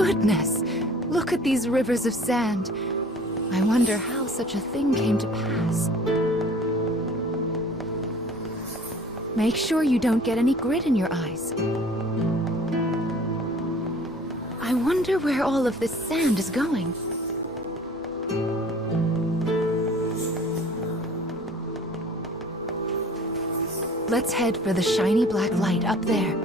goodness! Look at these rivers of sand. I wonder how such a thing came to pass. Make sure you don't get any grit in your eyes. I wonder where all of this sand is going. Let's head for the shiny black light up there.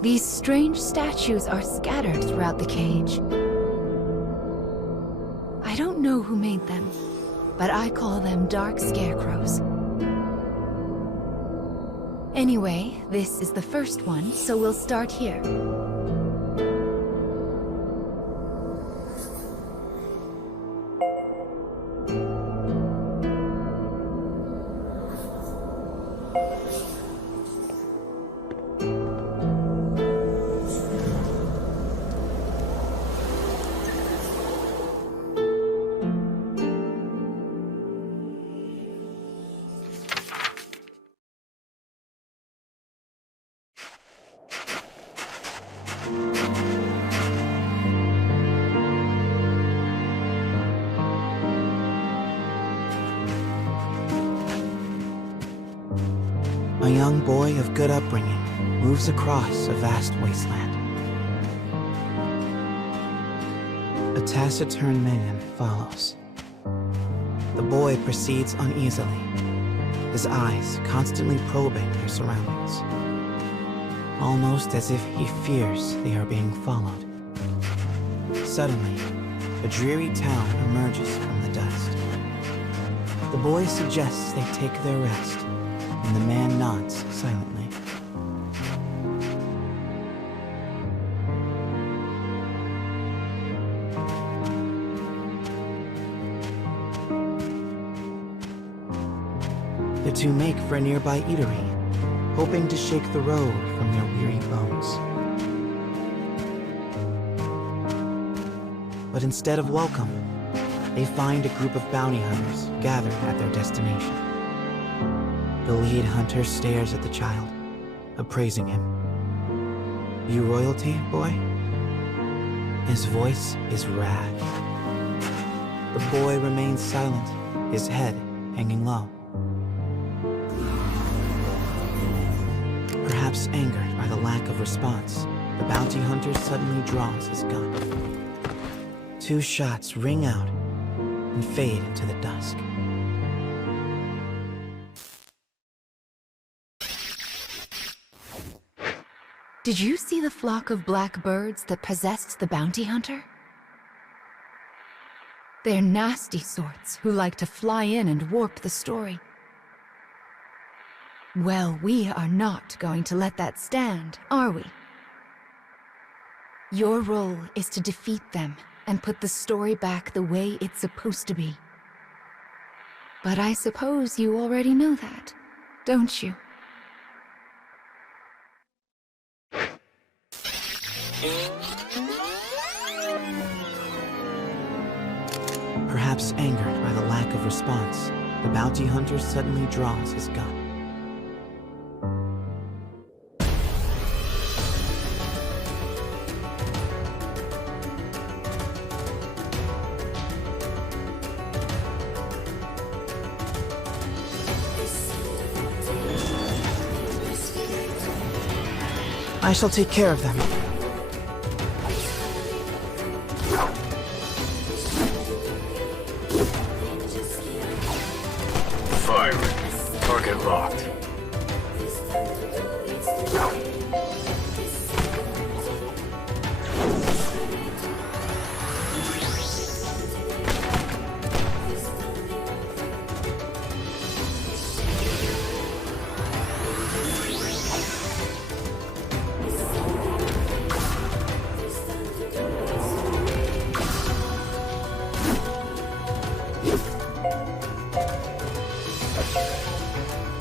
These strange statues are scattered throughout the cage. I don't know who made them, but I call them dark scarecrows. Anyway, this is the first one, so we'll start here. A young boy of good upbringing moves across a vast wasteland. A taciturn man follows. The boy proceeds uneasily, his eyes constantly probing their surroundings, almost as if he fears they are being followed. Suddenly, a dreary town emerges from the dust. The boy suggests they take their rest, and the man nods silently. The two make for a nearby eatery, hoping to shake the road from their weary bones. But instead of welcome, they find a group of bounty hunters gathered at their destination. The lead hunter stares at the child, appraising him. "You royalty, boy?" His voice is wrath. The boy remains silent, his head hanging low. Perhaps angered by the lack of response, the bounty hunter suddenly draws his gun. Two shots ring out and fade into the dusk. Did you see the flock of black birds that possessed the bounty hunter? They're nasty sorts who like to fly in and warp the story. Well, we are not going to let that stand, are we? Your role is to defeat them and put the story back the way it's supposed to be. But I suppose you already know that, don't you? Perhaps angered by the lack of response, the bounty hunter suddenly draws his gun. I shall take care of them. Firing. Target locked.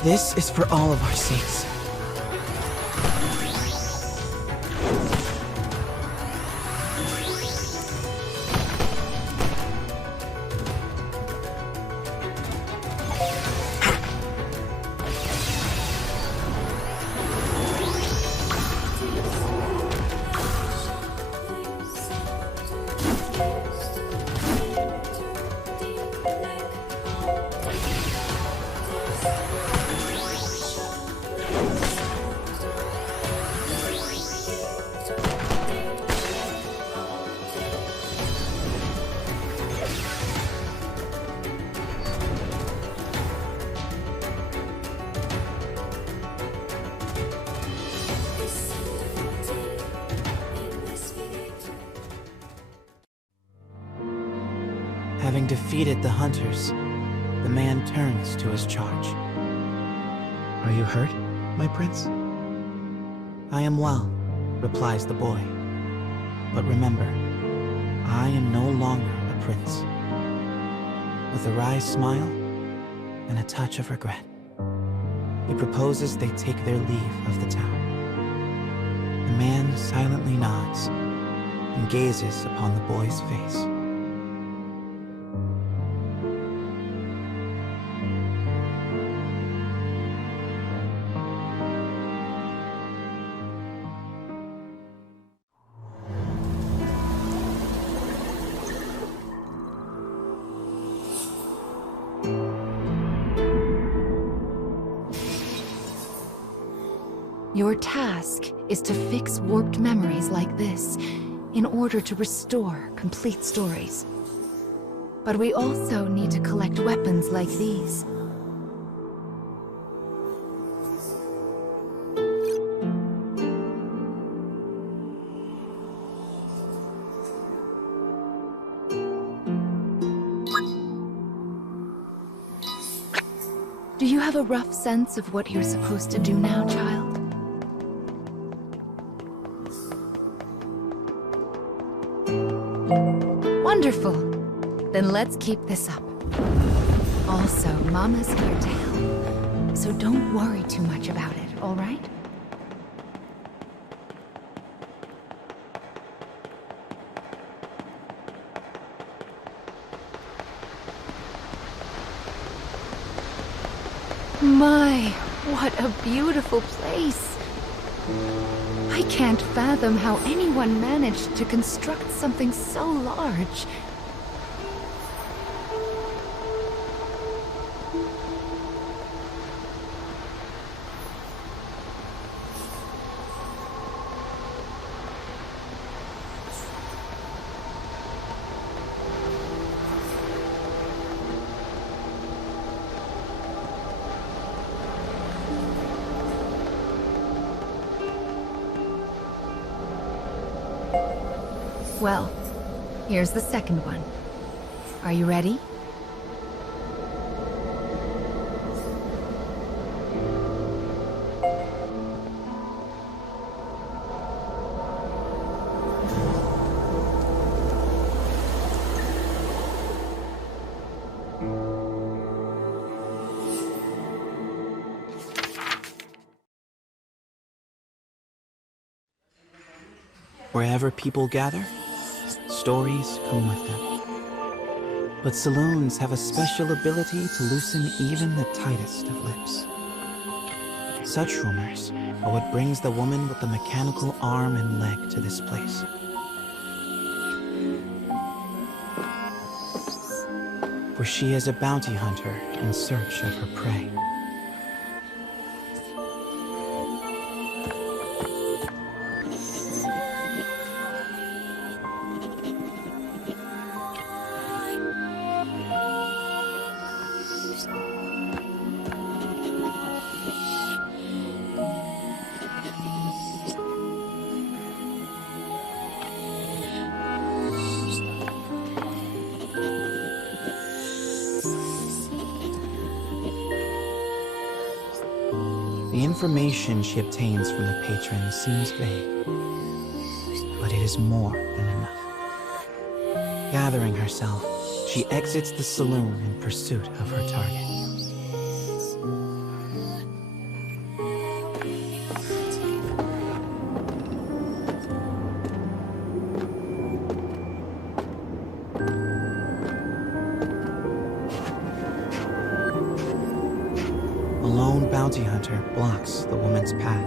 This is for all of our sakes. Having defeated the hunters, the man turns to his charge. "Are you hurt, my prince?" "I am well," replies the boy. "But remember, I am no longer a prince." With a wry smile and a touch of regret, he proposes they take their leave of the town. The man silently nods and gazes upon the boy's face. Your task is to fix warped memories like this in order to restore complete stories. But we also need to collect weapons like these. Do you have a rough sense of what you're supposed to do now, child? Wonderful. Then let's keep this up. Also, Mama's here to help, so don't worry too much about it, all right? My, what a beautiful place. I can't fathom how anyone managed to construct something so large. Well, here's the second one. Are you ready? Wherever people gather, stories come with them. But saloons have a special ability to loosen even the tightest of lips. Such rumors are what brings the woman with the mechanical arm and leg to this place. For she is a bounty hunter in search of her prey. The information she obtains from the patrons seems vague, but it is more than enough. Gathering herself, she exits the saloon in pursuit of her target. Bounty hunter blocks the woman's path.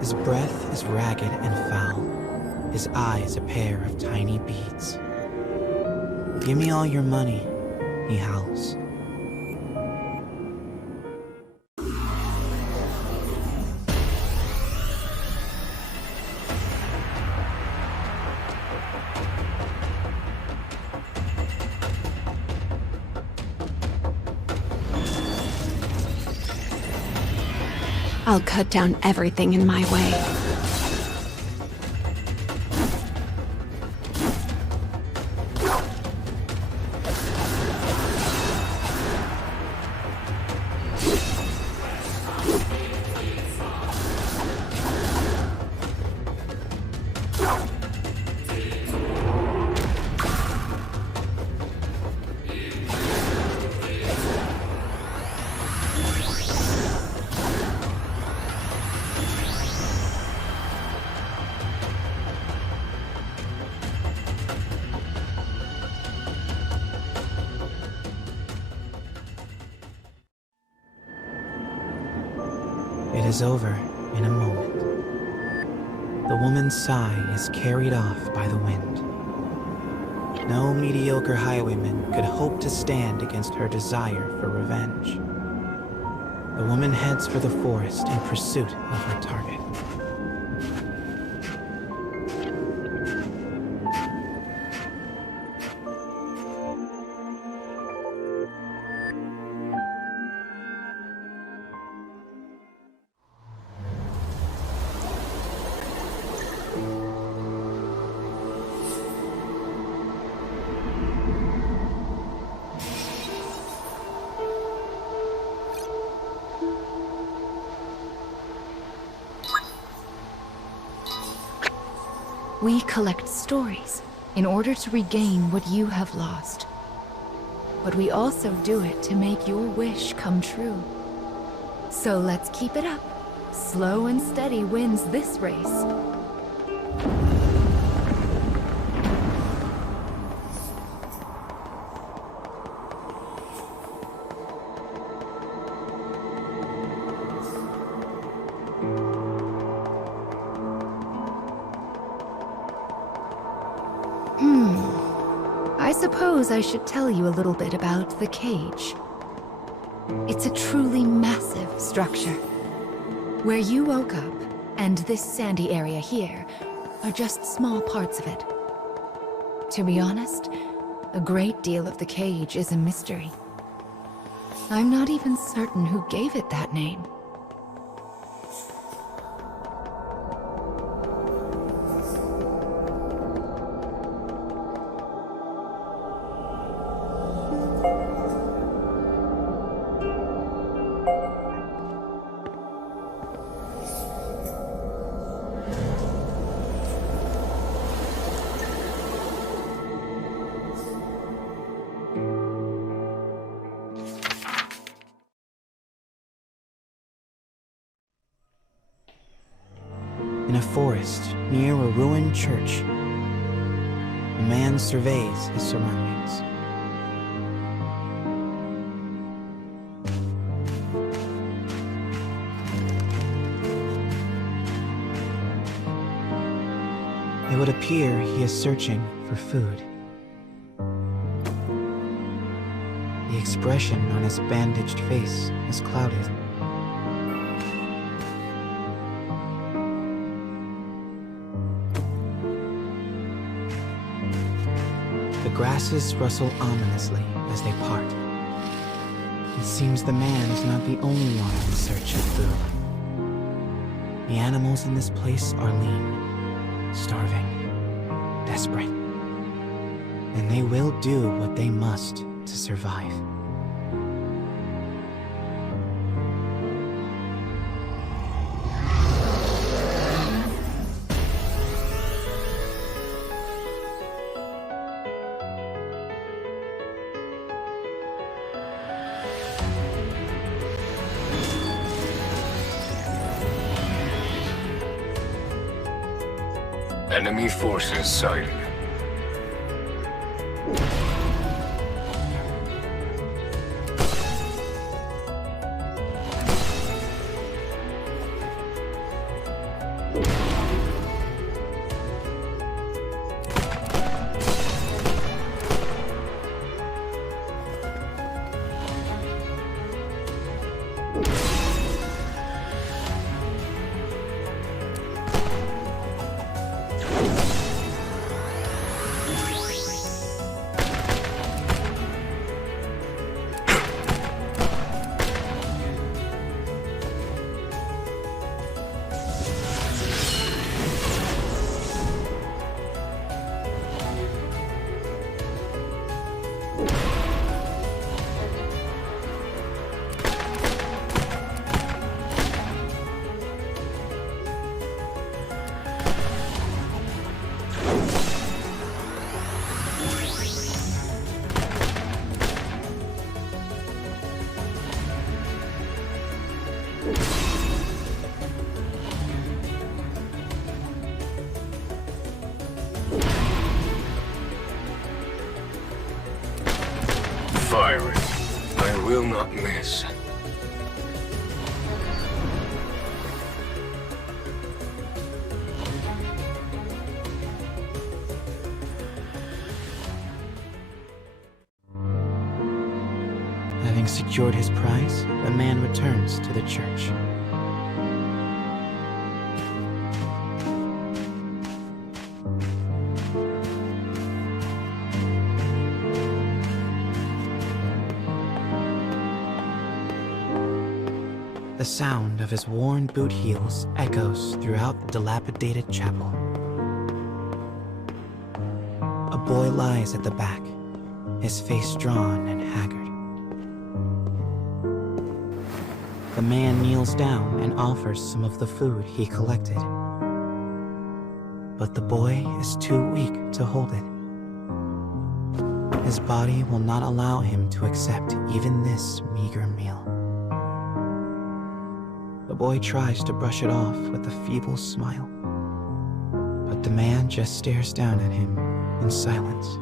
His breath is ragged and foul, his eyes a pair of tiny beads. "Give me all your money," he howls. I'll cut down everything in my way. is over in a moment. The woman's sigh is carried off by the wind. No mediocre highwayman could hope to stand against her desire for revenge. The woman heads for the forest in pursuit of her target. We collect stories in order to regain what you have lost. But we also do it to make your wish come true. So let's keep it up. Slow and steady wins this race. I suppose I should tell you a little bit about the cage. It's a truly massive structure. Where you woke up, and this sandy area here, are just small parts of it. To be honest, a great deal of the cage is a mystery. I'm not even certain who gave it that name. In a forest near a ruined church, a man surveys his surroundings. It would appear he is searching for food. The expression on his bandaged face is clouded. The grasses rustle ominously as they part. It seems the man is not the only one in search of food. The animals in this place are lean, starving, desperate. And they will do what they must to survive. Enemy forces sighted. Fire it. I will not miss. Having secured his prize, the man returns to the church. The sound of his worn boot heels echoes throughout the dilapidated chapel. A boy lies at the back, his face drawn and haggard. The man kneels down and offers some of the food he collected. But the boy is too weak to hold it. His body will not allow him to accept even this meager meal. The boy tries to brush it off with a feeble smile, but the man just stares down at him in silence.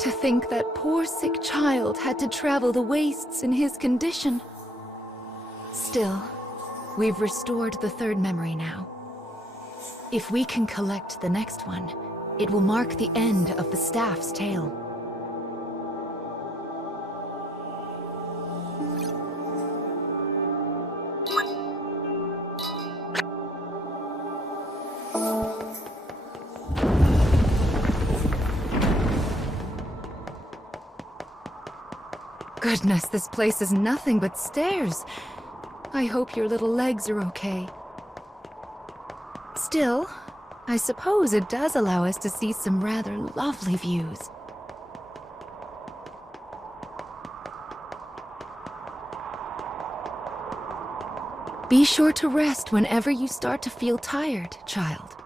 To think that poor sick child had to travel the wastes in his condition. Still, we've restored the third memory now. If we can collect the next one, it will mark the end of the staff's tale. Goodness, this place is nothing but stairs. I hope your little legs are okay. Still, I suppose it does allow us to see some rather lovely views. Be sure to rest whenever you start to feel tired, child.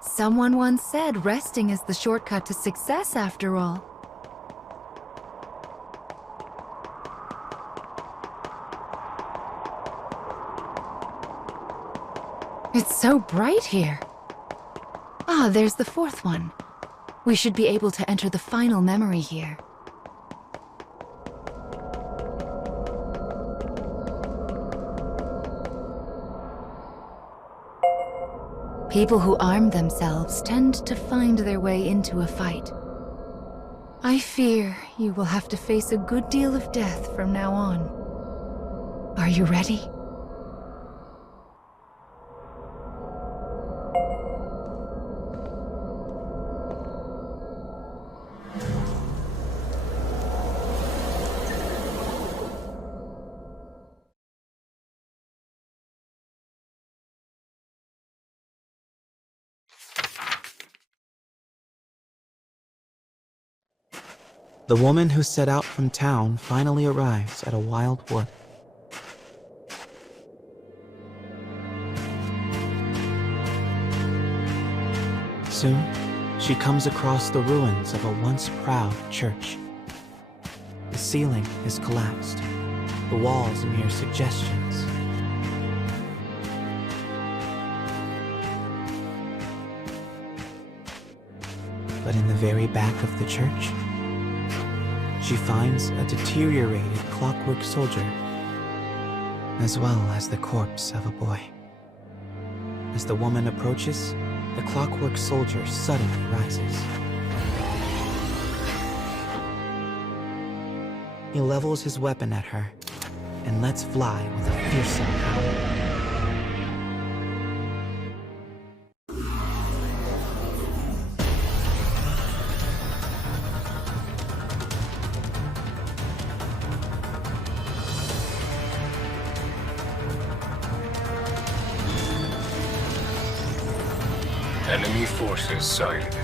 Someone once said resting is the shortcut to success after all. It's so bright here. Ah, there's the fourth one. We should be able to enter the final memory here. People who arm themselves tend to find their way into a fight. I fear you will have to face a good deal of death from now on. Are you ready? The woman who set out from town finally arrives at a wild wood. Soon, she comes across the ruins of a once proud church. The ceiling is collapsed, the walls mere suggestions. But in the very back of the church, she finds a deteriorated clockwork soldier, as well as the corpse of a boy. As the woman approaches, the clockwork soldier suddenly rises. He levels his weapon at her and lets fly with a fearsome howl. Enemy forces sighted.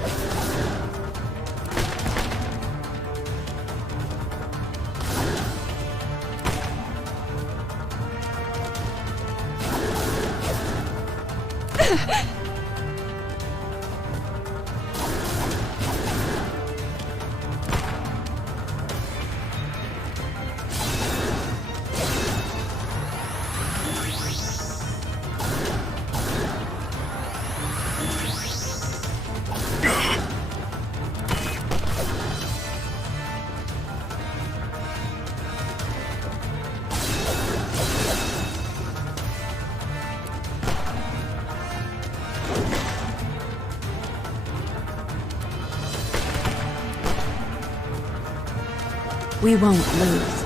We won't lose.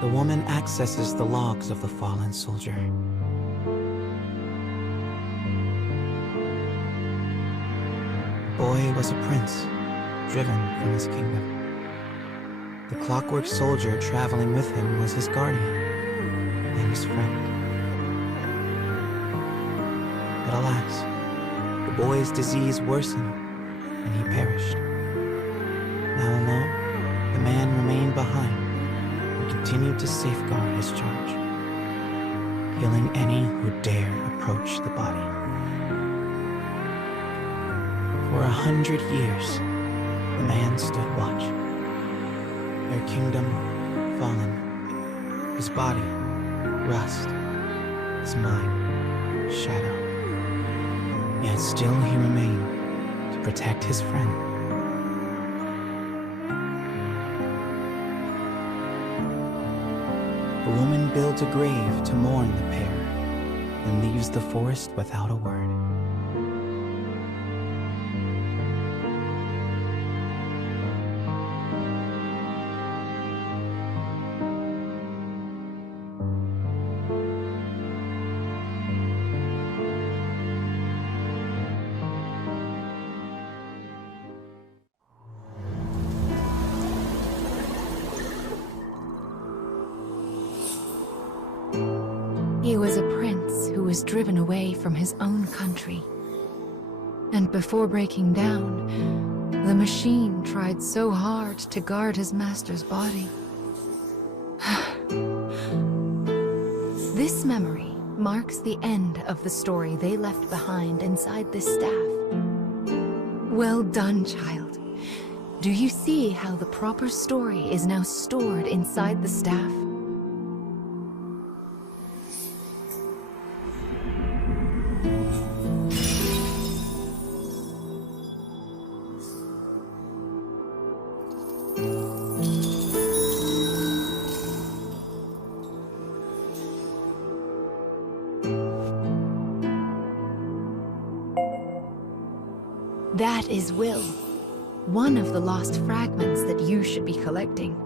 The woman accesses the logs of the fallen soldier. The boy was a prince, driven from his kingdom. The clockwork soldier traveling with him was his guardian and his friend. But alas, the boy's disease worsened and he perished. Now alone, the man remained behind and continued to safeguard his charge, killing any who dare approach the body. For 100 years, the man stood watch. Their kingdom fallen, his body rust, his mind shadow. Yet still he remained to protect his friend. The woman builds a grave to mourn the pair, and leaves the forest without a word. He was a prince who was driven away from his own country. And before breaking down, the machine tried so hard to guard his master's body. This memory marks the end of the story they left behind inside this staff. Well done, child. Do you see how the proper story is now stored inside the staff? That is Will, one of the lost fragments that you should be collecting.